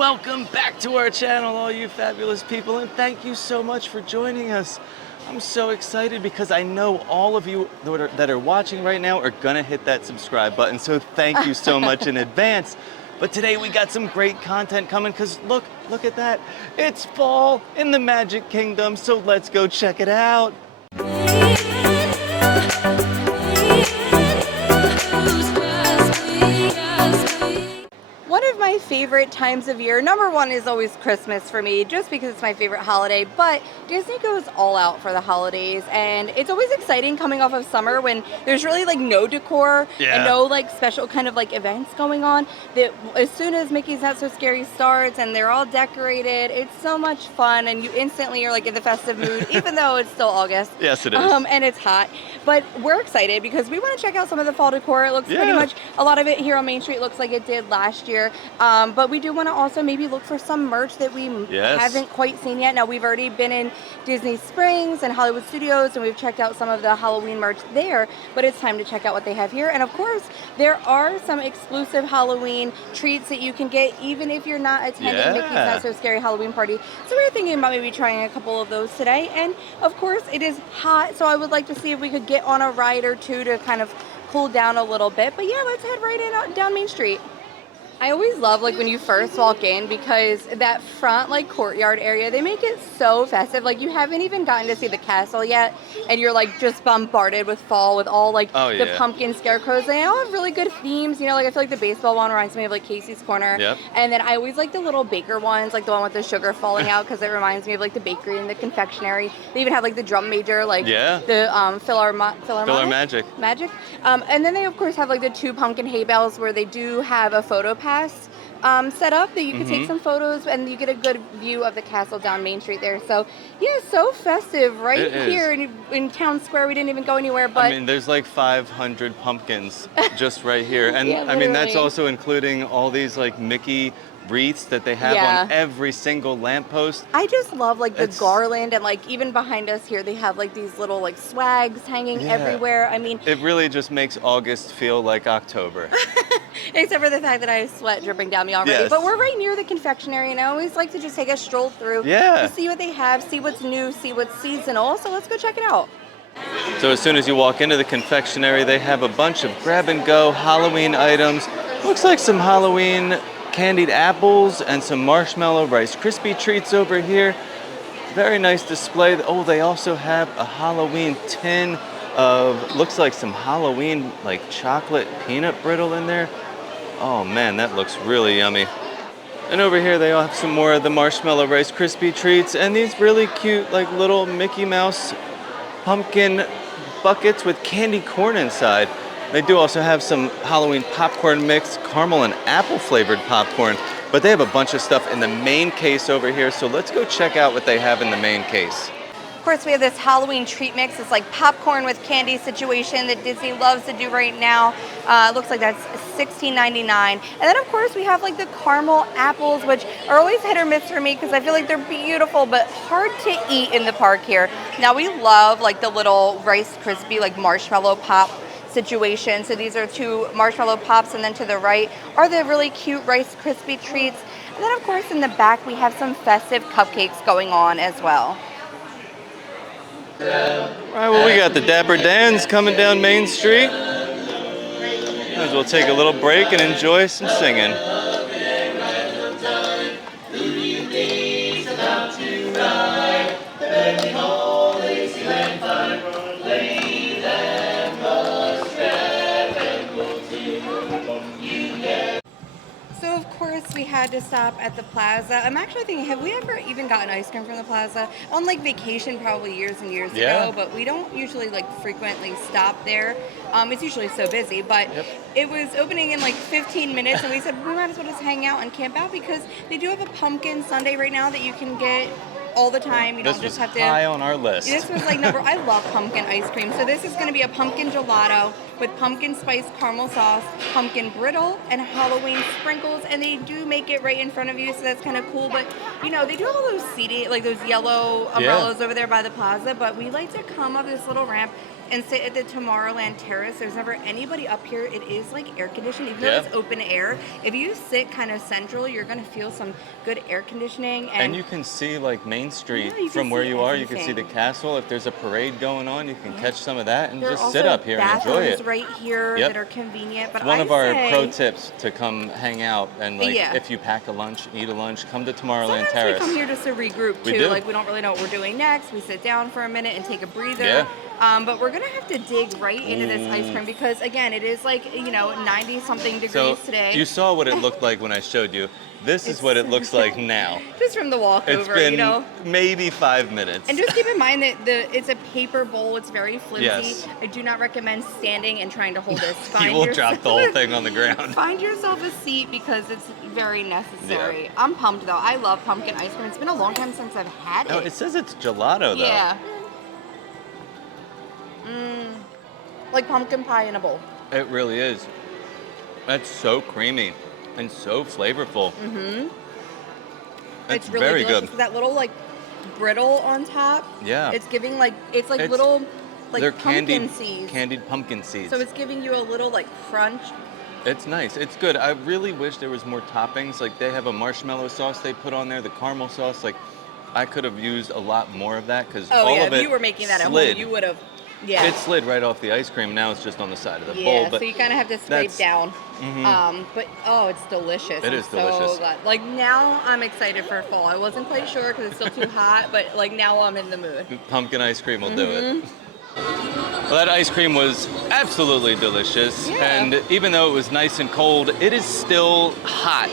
Welcome back to our channel, all you fabulous people, and thank you so much for joining us. I'm so excited because I know all of you that are watching right now are gonna hit that subscribe button, so thank you so much in advance. But today we got some great content coming because look at that. It's fall in the Magic Kingdom, so let's go check it out. One of my favorite times of year, number one is always Christmas for me, just because it's my favorite holiday, but Disney goes all out for the holidays, and it's always exciting coming off of summer when there's really like no decor and no like special kind of like events going on, that as soon as Mickey's Not So Scary starts and they're all decorated, it's so much fun, and you instantly are like in the festive mood, even though it's still August. Yes, it is. And it's hot, but we're excited because we want to check out some of the fall decor. It looks pretty much, a lot of it here on Main Street looks like it did last year. But we do want to also maybe look for some merch that we haven't quite seen yet. Now, we've already been in Disney Springs and Hollywood Studios, and we've checked out some of the Halloween merch there, but it's time to check out what they have here. And of course, there are some exclusive Halloween treats that you can get even if you're not attending Mickey's Not So Scary Halloween party. So we're thinking about maybe trying a couple of those today. And of course, it is hot, so I would like to see if we could get on a ride or two to kind of cool down a little bit. But yeah, let's head right in down Main Street. I always love like when you first walk in, because that front like courtyard area, they make it so festive. Like you haven't even gotten to see the castle yet, and you're like just bombarded with fall with all like the pumpkin scarecrows. They all have really good themes, you know, like I feel like the baseball one reminds me of like Casey's Corner. And then I always like the little baker ones, like the one with the sugar falling out, because it reminds me of like the bakery and the confectionery. They even have like the drum major, like the Philharmonic Magic. And then they of course have like the 2 pumpkin hay bales where they do have a photo pass set up that you can take some photos, and you get a good view of the castle down Main Street there. So yeah, so festive right here in Town Square. We didn't even go anywhere, but I mean, there's like 500 pumpkins just right here. And I mean, that's also including all these like Mickey wreaths that they have on every single lamppost. I just love like the garland, and like even behind us here they have like these little like swags hanging everywhere. I mean, it really just makes August feel like October. Except for the fact that I have sweat dripping down me already. But we're right near the confectionery, and I always like to just take a stroll through to see what they have, see what's new, see what's seasonal. So let's go check it out. So as soon as you walk into the confectionery, they have a bunch of grab-and-go Halloween items. Looks like some Halloween candied apples and some marshmallow Rice Krispie treats over here. Very nice display. Oh, they also have a Halloween tin of, looks like some Halloween like chocolate peanut brittle in there. Oh man, that looks really yummy. And over here they all have some more of the marshmallow Rice Krispie treats and these really cute like little Mickey Mouse pumpkin buckets with candy corn inside. They do also have some Halloween popcorn mix, caramel and apple flavored popcorn, but they have a bunch of stuff in the main case over here, so let's go check out what they have in the main case. Of course, we have this Halloween treat mix. It's like popcorn with candy situation that Disney loves to do right now. Looks like that's $16.99. And then, of course, we have like the caramel apples, which are always hit or miss for me because I feel like they're beautiful but hard to eat in the park here. Now, we love like the little Rice Krispie like marshmallow pop situation. So these are 2 marshmallow pops, and then to the right are the really cute Rice Krispie treats. And then, of course, in the back, we have some festive cupcakes going on as well. All right, well, we got the Dapper Dans coming down Main Street. Might as well take a little break and enjoy some singing. So of course we had to stop at the Plaza. I'm actually thinking, have we ever even gotten ice cream from the Plaza? On like vacation probably years and years ago, but we don't usually like frequently stop there. It's usually so busy, but it was opening in like 15 minutes and we said we might as well just hang out and camp out because they do have a pumpkin sundae right now that you can get all the time. You don't just have to. This was high on our list. This was like number. I love pumpkin ice cream. So this is going to be a pumpkin gelato with pumpkin spice caramel sauce, pumpkin brittle, and Halloween sprinkles. And they do make it right in front of you, so that's kind of cool. But you know, they do have all those seating, like those yellow umbrellas over there by the plaza. But we like to come up this little ramp and sit at the Tomorrowland Terrace. There's never anybody up here. It is like air conditioned, even though it's open air. If you sit kind of central, you're gonna feel some good air conditioning. And you can see like Main Street from where you are. You can see the castle. If there's a parade going on, you can catch some of that and just sit up here and enjoy it. Right here that are convenient. But it's one of our pro tips to come hang out and like if you pack a lunch, eat a lunch, come to Tomorrowland Terrace. We come here just to regroup too. Like we don't really know what we're doing next. We sit down for a minute and take a breather. But we're gonna have to dig right into this ice cream because again, it is like 90-something degrees today. You saw what it looked like when I showed you. This is what it looks like now. Just from the walk over, it's been maybe 5 minutes. And just keep in mind that it's a paper bowl. It's very flimsy. Yes. I do not recommend standing and trying to hold this. You will drop the whole thing on the ground. Find yourself a seat because it's very necessary. Yeah. I'm pumped though. I love pumpkin ice cream. It's been a long time since I've had it. No, it says it's gelato though. Yeah. Like pumpkin pie in a bowl. It really is. That's so creamy and so flavorful. It's really very delicious. Good. That little like brittle on top. Yeah. It's giving like it's little like they're pumpkin seeds. Candied pumpkin seeds. So it's giving you a little like crunch. It's nice. It's good. I really wish there was more toppings. Like they have a marshmallow sauce they put on there, the caramel sauce. Like I could have used a lot more of that because all of it if you were making that at home, you would have. Yeah. It slid right off the ice cream. Now it's just on the side of the bowl. But so you kind of have to scrape down. But it's delicious. It is delicious. So glad. Like now I'm excited for fall. I wasn't quite sure because it's still too hot, but like now I'm in the mood. Pumpkin ice cream will do it. Well, that ice cream was absolutely delicious. Yeah. And even though it was nice and cold, it is still hot.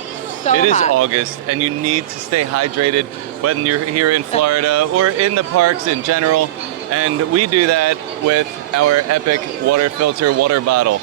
It is August, and you need to stay hydrated when you're here in Florida or in the parks in general. And we do that with our Epic water filter water bottle.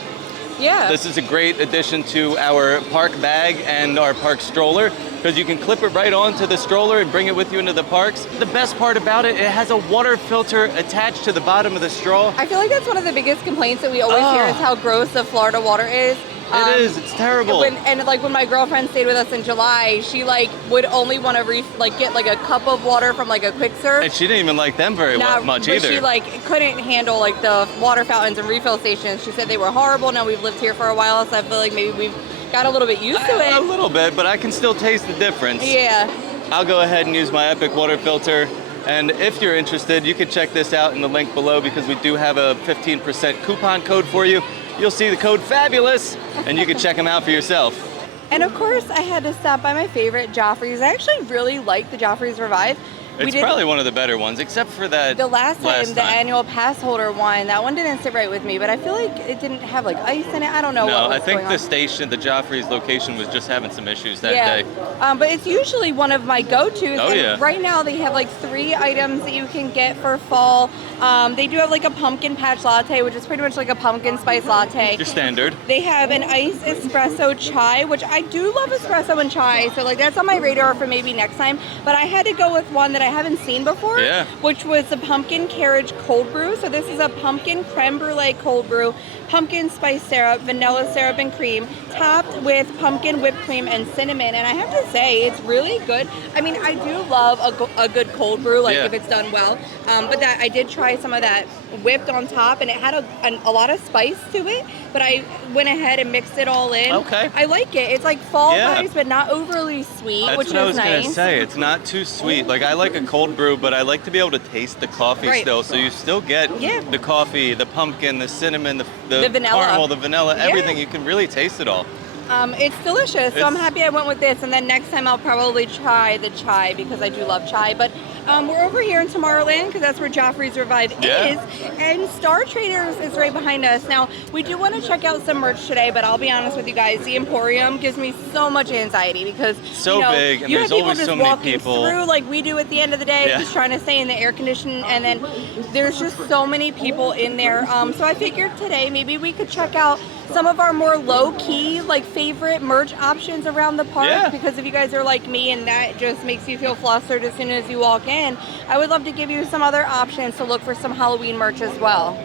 Yeah. This is a great addition to our park bag and our park stroller because you can clip it right onto the stroller and bring it with you into the parks. The best part about it, it has a water filter attached to the bottom of the straw. I feel like that's one of the biggest complaints that we always hear is how gross the Florida water is. It is. It's terrible. When my girlfriend stayed with us in July, she would only want to get like a cup of water from like a quick serve. And she didn't even like them very much either. She couldn't handle like the water fountains and refill stations. She said they were horrible. Now we've lived here for a while, so I feel like maybe we've got a little bit used to it. A little bit, but I can still taste the difference. Yeah. I'll go ahead and use my Epic water filter. And if you're interested, you can check this out in the link below because we do have a 15% coupon code for you. You'll see the code FABULOUS, and you can check them out for yourself. And of course, I had to stop by my favorite, Joffrey's. I actually really like the Joffrey's Revive. It's probably one of the better ones, except for that the last time, the annual pass holder one, that one didn't sit right with me, but I feel like it didn't have like ice in it. I don't know what was I think going the on. Station, the Joffrey's location was just having some issues that day. But it's usually one of my go-tos. Oh, and right now they have like 3 items that you can get for fall. They do have like a pumpkin patch latte, which is pretty much like a pumpkin spice latte. Your standard. They have an iced espresso chai, which I do love espresso and chai, so like that's on my radar for maybe next time. But I had to go with one that I haven't seen before. Which was the pumpkin carriage cold brew. So this is a pumpkin creme brulee cold brew, pumpkin spice syrup, vanilla syrup and cream, topped with pumpkin whipped cream and cinnamon. And I have to say, it's really good. I mean, I do love a good cold brew, if it's done well. But that I did try some of that whipped on top, and it had a lot of spice to it. But I went ahead and mixed it all in. Okay. I like it. It's like fall vibes, but not overly sweet, That's which is nice. That's what I was going to say. It's not too sweet. Like, I like a cold brew, but I like to be able to taste the coffee still. So you still get the coffee, the pumpkin, the cinnamon, the vanilla. Caramel, the vanilla, everything. You can really taste it all. It's delicious. So I'm happy I went with this. And then next time I'll probably try the chai because I do love chai. But we're over here in Tomorrowland because that's where Joffrey's Revive is. And Star Traders is right behind us. Now, we do want to check out some merch today, but I'll be honest with you guys, the Emporium gives me so much anxiety because big, and there's always so many people through like we do at the end of the day, just trying to stay in the air condition, and then there's just so many people in there. So I figured today maybe we could check out some of our more low-key, like favorite merch options around the park, because if you guys are like me and that just makes you feel flustered as soon as you walk in, I would love to give you some other options to look for some Halloween merch as well.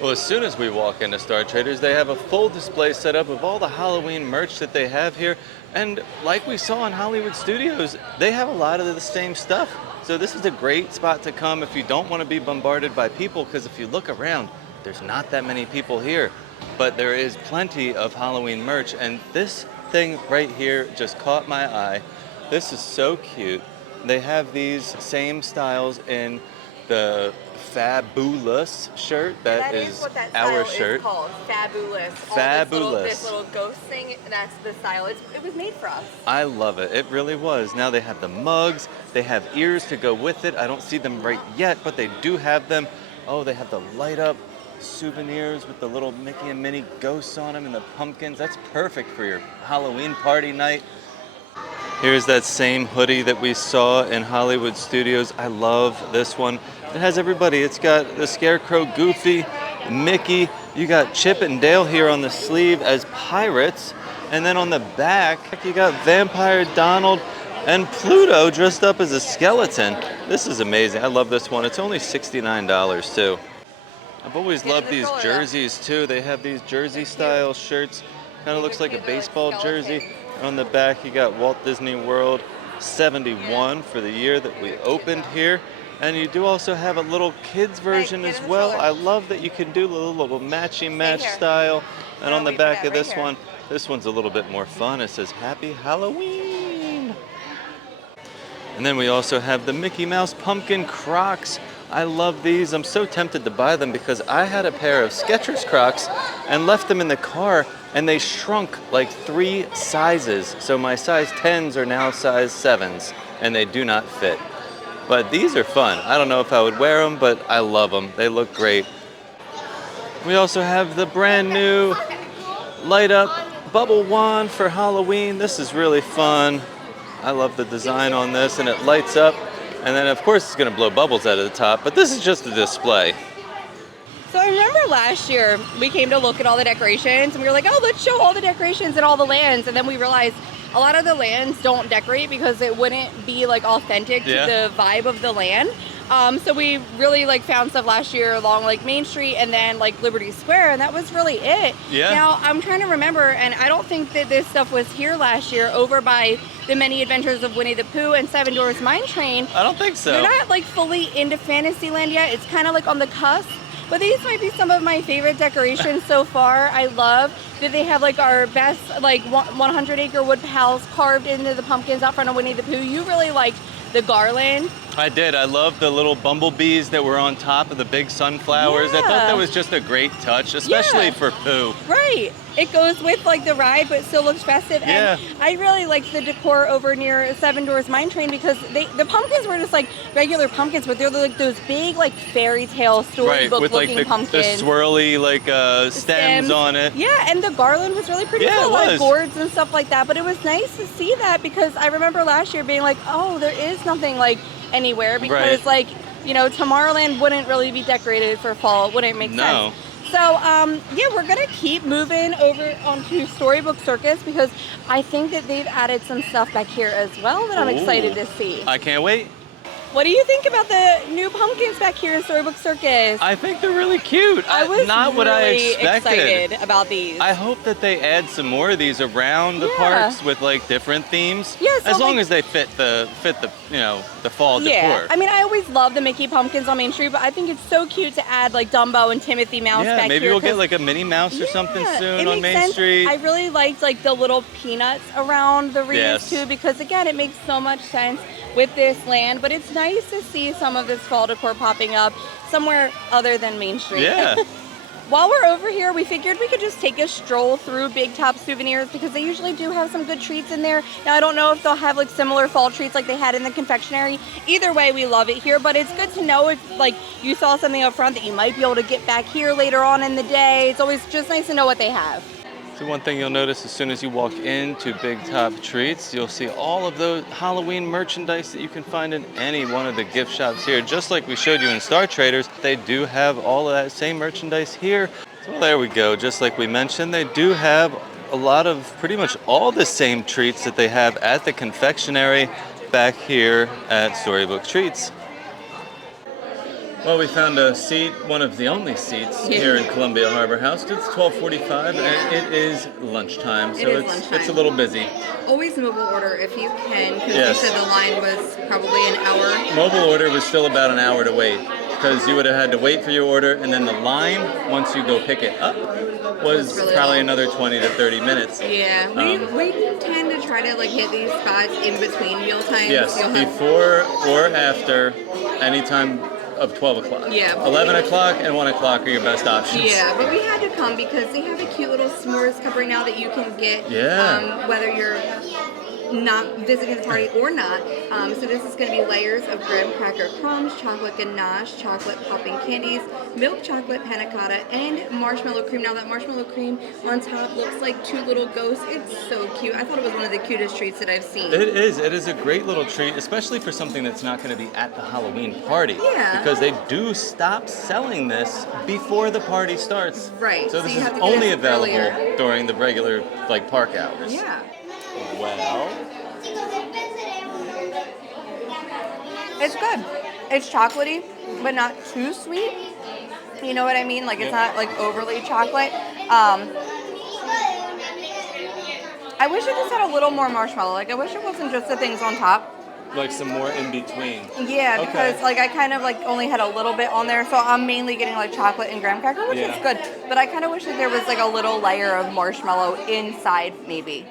Well, as soon as we walk into Star Traders, they have a full display set up of all the Halloween merch that they have here. And like we saw in Hollywood Studios, they have a lot of the same stuff. So this is a great spot to come if you don't want to be bombarded by people, because if you look around, there's not that many people here, but there is plenty of Halloween merch. And this thing right here just caught my eye. This is so cute. They have these same styles in the Fabulous shirt. That is what that our style shirt. is called. Fabulous. Fabulous. This little ghost thing, that's the style. It was made for us. I love it. It really was. Now they have the mugs. They have ears to go with it. I don't see them right yet, but they do have them. Oh, they have the light up souvenirs with the little Mickey and Minnie ghosts on them and the pumpkins. That's perfect for your Halloween party night. Here's that same hoodie that we saw in Hollywood Studios. I love this one. It has everybody. It's got the Scarecrow, Goofy, Mickey. You got Chip and Dale here on the sleeve as pirates. And then on the back, you got Vampire Donald and Pluto dressed up as a skeleton. This is amazing. I love this one. It's only $69 too. I've always loved these jerseys too. They have these jersey style shirts. Kind of looks like a baseball jersey. On the back, you got Walt Disney World 71 for the year that we opened here. And you do also have a little kids version as well. I love that you can do the little matchy match style. And on the back of this one, this one's a little bit more fun. It says Happy Halloween. And then we also have the Mickey Mouse Pumpkin Crocs. I love these. I'm so tempted to buy them because I had a pair of Skechers Crocs and left them in the car and they shrunk like 3 sizes. So my size 10s are now size 7s and they do not fit. But these are fun. I don't know if I would wear them, but I love them. They look great. We also have the brand new light up bubble wand for Halloween. This is really fun. I love the design on this and it lights up. And then of course it's gonna blow bubbles out of the top, but this is just a display. So I remember last year we came to look at all the decorations and we were like, oh, let's show all the decorations at all the lands. And then we realized a lot of the lands don't decorate because it wouldn't be like authentic to the vibe of the land. So we really like found stuff last year along like Main Street and then like Liberty Square, and that was really it. Yeah. Now I'm trying to remember, and I don't think that this stuff was here last year over by the Many Adventures of Winnie the Pooh and Seven Dwarfs Mine Train. I don't think so. They're not like fully into Fantasyland yet. It's kind of like on the cusp. But these might be some of my favorite decorations so far. I love that they have like our best like 100 Acre Wood Pals carved into the pumpkins out front of Winnie the Pooh. You really liked the garland. I did. I love the little bumblebees that were on top of the big sunflowers. I thought that was just a great touch, especially for Pooh. Right. It goes with like the ride, but still looks festive. And I really liked the decor over near Seven Dwarfs Mine Train because the pumpkins were just like regular pumpkins, but they're like those big like fairy tale storybook looking pumpkins. The swirly like stems on it. Yeah, and the garland was really pretty cool, like gourds and stuff like that. But it was nice to see that because I remember last year being like, oh, there is nothing like anywhere because like, you know, Tomorrowland wouldn't really be decorated for fall. It wouldn't make sense. So, yeah, we're going to keep moving over onto Storybook Circus because I think that they've added some stuff back here as well that I'm excited to see. I can't wait. What do you think about the new pumpkins back here in Storybook Circus? I think they're really cute. I was not what I expected. Excited about these. I hope that they add some more of these around the parks with like different themes. Yeah, so as long as they fit the you know, the fall decor. I mean, I always love the Mickey pumpkins on Main Street, but I think it's so cute to add like Dumbo and Timothy Mouse back here. Maybe we'll get like a Minnie Mouse or something soon on Main Street. I really liked like the little peanuts around the wreaths too because again, it makes so much sense with this land, but it's nice to see some of this fall decor popping up somewhere other than Main Street. Yeah. While we're over here, we figured we could just take a stroll through Big Top Souvenirs because they usually do have some good treats in there. Now, I don't know if they'll have like similar fall treats like they had in the confectionery. Either way, we love it here, but it's good to know if like you saw something up front that you might be able to get back here later on in the day. It's always just nice to know what they have. So one thing you'll notice as soon as you walk into Big Top Treats, you'll see all of those Halloween merchandise that you can find in any one of the gift shops here. Just like we showed you in Star Traders, they do have all of that same merchandise here. So there we go. Just like we mentioned, they do have a lot of pretty much all the same treats that they have at the confectionery back here at Storybook Treats. Well, we found a seat, one of the only seats here in Columbia Harbor House. It's 12:45 and it is lunchtime, so it's a little busy. Always mobile order if you can, because you said the line was probably an hour. Mobile order was still about an hour to wait. because you would have had to wait for your order, and then the line, once you go pick it up, was really probably long. another 20 to 30 minutes. Yeah, we tend to try to like hit these spots in between meal times. Yes, before or after any time of 12 o'clock. Yeah. 11 o'clock and 1 o'clock are your best options. Yeah, but we had to come because they have a cute little s'mores cup right now that you can get. Yeah. Whether you're not visiting the party or not. So this is going to be layers of graham cracker crumbs, chocolate ganache, chocolate popping candies, milk chocolate panna cotta, and marshmallow cream. Now that marshmallow cream on top looks like two little ghosts. It's so cute. I thought it was one of the cutest treats that I've seen. It is. It is a great little treat, especially for something that's not going to be at the Halloween party. Yeah. Because they do stop selling this before the party starts. Right. So this you is have to only get it available earlier. during the regular park hours. Yeah. Well, it's good. It's chocolatey, but not too sweet. You know what I mean? Like it's not like overly chocolate. I wish it just had a little more marshmallow. Like I wish it wasn't just the things on top. like some more in between. Yeah, Okay. because like I kind of like only had a little bit on there, so I'm mainly getting like chocolate and graham cracker, which is good. But I kind of wish that there was like a little layer of marshmallow inside, maybe.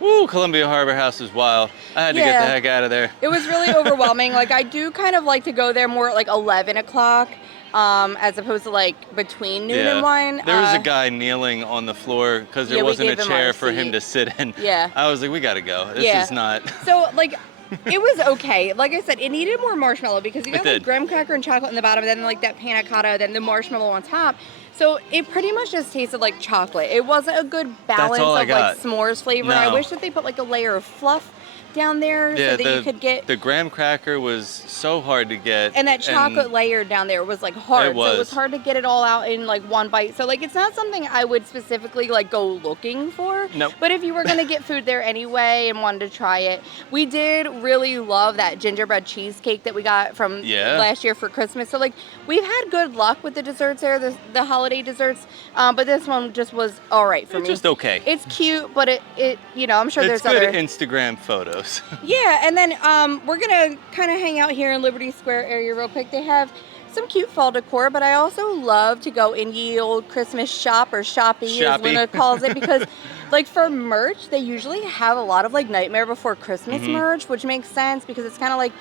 Woo, Columbia Harbor House is wild. I had to get the heck out of there. It was really overwhelming. Like I do kind of like to go there more at like 11 o'clock. As opposed to like between noon and 1. There was a guy kneeling on the floor because there wasn't a chair for him to sit in. Yeah. I was like, we gotta go. This is not. So like, it was okay. Like I said, it needed more marshmallow because you got like graham cracker and chocolate in the bottom, and then like that panna cotta, then the marshmallow on top. So it pretty much just tasted like chocolate. It wasn't a good balance of like s'mores flavor. No. I wish that they put like a layer of fluff down there so that you could get the graham cracker was so hard to get, and that chocolate layer down there was like hard. So it was hard to get it all out in like one bite. So like it's not something I would specifically like go looking for. Nope. But if you were gonna get food there anyway and wanted to try it, we did really love that gingerbread cheesecake that we got from last year for Christmas. So like we've had good luck with the desserts there, the holiday desserts. But this one just was all right for me. Just okay. It's cute, but it you know, I'm sure there's good other Instagram photos. Yeah, and then we're gonna kind of hang out here in Liberty Square area real quick. They have some cute fall decor, but I also love to go in ye old Christmas shop or shoppy as Luna calls it, because like for merch, they usually have a lot of like Nightmare Before Christmas merch, which makes sense because it's kind of like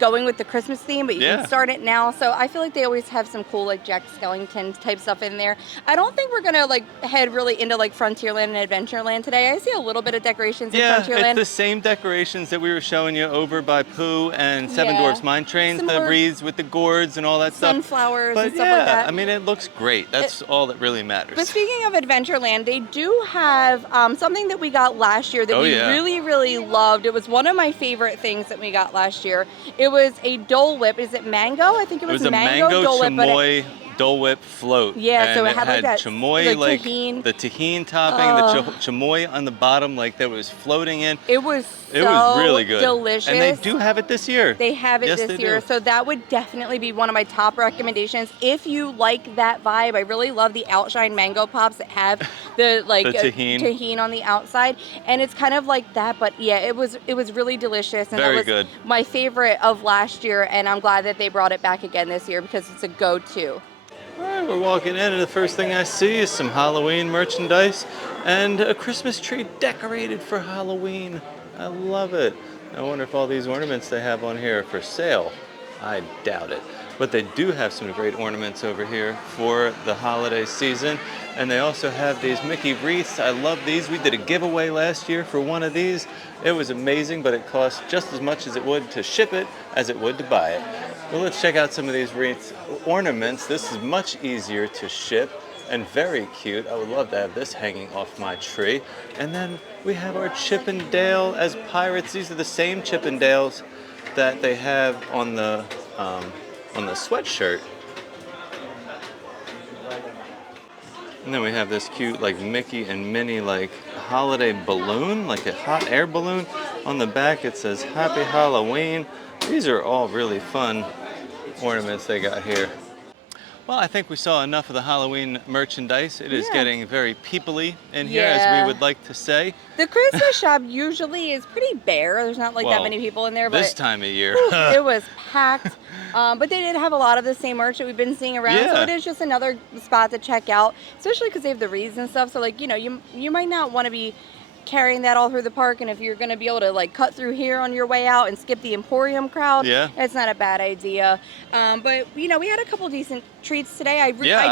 going with the Christmas theme, but you can start it now. So I feel like they always have some cool like Jack Skellington type stuff in there. I don't think we're gonna like head really into like Frontierland and Adventureland today. I see a little bit of decorations in Frontierland. Yeah, it's the same decorations that we were showing you over by Pooh and Seven Dwarfs Mine Trains, the wreaths with the gourds and all that stuff. Sunflowers and stuff like that. I mean, it looks great. That's all that really matters. But speaking of Adventureland, they do have something that we got last year that we really, really loved. It was one of my favorite things that we got last year. It was a Dole Whip. Is it mango? I think it was a mango Dole Whip. Chamoy Dole Whip float. Yeah, so it had like that chamoy, like tahini. The tahini topping, the chamoy on the bottom, like that was floating in. It was really good. Delicious. And they do have it this year. They have it this year. So that would definitely be one of my top recommendations. If you like that vibe, I really love the Outshine Mango Pops that have the like tahini on the outside. And it's kind of like that, but yeah, it was really delicious. And Very that was good. My favorite of last year, and I'm glad that they brought it back again this year because it's a go-to. All right, we're walking in, and the first thing I see is some Halloween merchandise and a Christmas tree decorated for Halloween. I love it. I wonder if all these ornaments they have on here are for sale. I doubt it. But they do have some great ornaments over here for the holiday season. And they also have these Mickey wreaths. I love these. We did a giveaway last year for one of these. It was amazing, but it cost just as much as it would to ship it as it would to buy it. Well, let's check out some of these wreaths ornaments. This is much easier to ship and very cute. I would love to have this hanging off my tree. And then we have our Chip 'n Dale as pirates. These are the same Chip 'n Dales that they have on the sweatshirt. And then we have this cute like Mickey and Minnie like holiday balloon, like a hot air balloon. On the back it says Happy Halloween. These are all really fun ornaments they got here. Well, I think we saw enough of the Halloween merchandise. It is Yeah. getting very people-y in here, as we would like to say. The Christmas shop usually is pretty bare. There's not like that Well, many people in there, but this time of year. it was packed. But they did have a lot of the same merch that we've been seeing around, so Yeah. it is just another spot to check out, especially because they have the wreaths and stuff. So like, you know, you might not want to be carrying that all through the park, and if you're going to be able to like cut through here on your way out and skip the Emporium crowd, Yeah. it's not a bad idea. But you know, we had a couple decent treats today. I I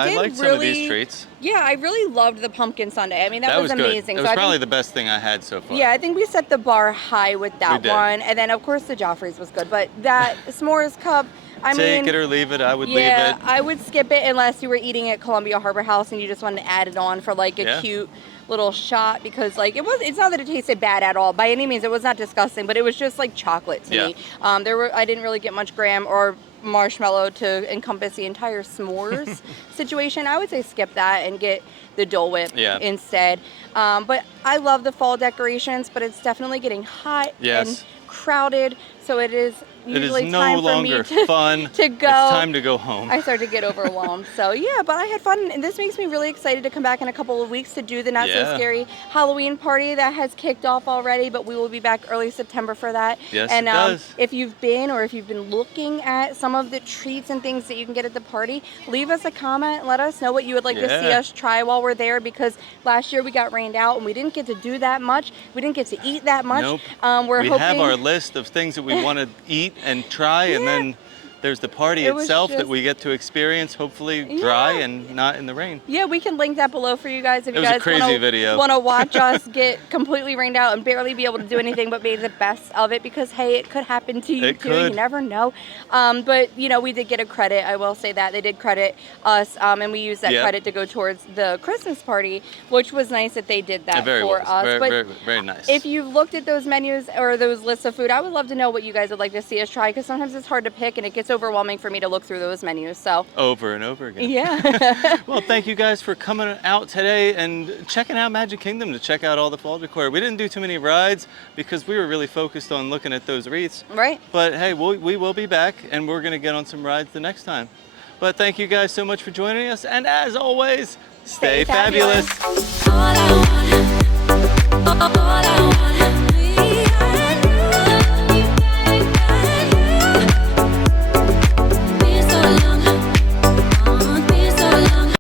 did liked some really, of these treats. Yeah, I really loved the pumpkin sundae. I mean, that was amazing. Good. It was probably the best thing I had so far. Yeah, I think we set the bar high with that did. one, and then of course the Joffrey's was good, but that s'mores cup, Take it or leave it. I would leave yeah, it. I would skip it unless you were eating at Columbia Harbor House and you just wanted to add it on for like a cute little shot, because like it's not that it tasted bad at all by any means. It was not disgusting, but it was just like chocolate to me. I didn't really get much graham or marshmallow to encompass the entire s'mores situation. I would say skip that and get the Dole Whip instead. But I love the fall decorations, but it's definitely getting hot and crowded, so it is usually time for me fun. to go. It's time to go home. I start to get overwhelmed. So yeah, but I had fun, and this makes me really excited to come back in a couple of weeks to do the Not So Scary Halloween party that has kicked off already, but we will be back early September for that. Yes, and it does. if you've been looking at some of the treats and things that you can get at the party, leave us a comment. Let us know what you would like to see us try while we're there, because last year we got rained out and we didn't get to do that much. We didn't get to eat that much. Nope. We have our list of things that we want to eat and try, and then there's the party itself that we get to experience, hopefully dry and not in the rain. Yeah, we can link that below for you guys if it you was guys want to watch us get completely rained out and barely be able to do anything but make the best of it, because hey, it could happen to you too. You never know. But you know, we did get a credit. I will say that they did credit us, and we used that credit to go towards the Christmas party, which was nice that they did that for us. Very nice. If you've looked at those menus or those lists of food, I would love to know what you guys would like to see us try, because sometimes it's hard to pick and it gets overwhelming for me to look through those menus. So over and over again. Yeah. Well, thank you guys for coming out today and checking out Magic Kingdom to check out all the fall decor. We didn't do too many rides because we were really focused on looking at those wreaths. Right. But hey, we will be back, and we're going to get on some rides the next time. But thank you guys so much for joining us, and as always, stay fabulous.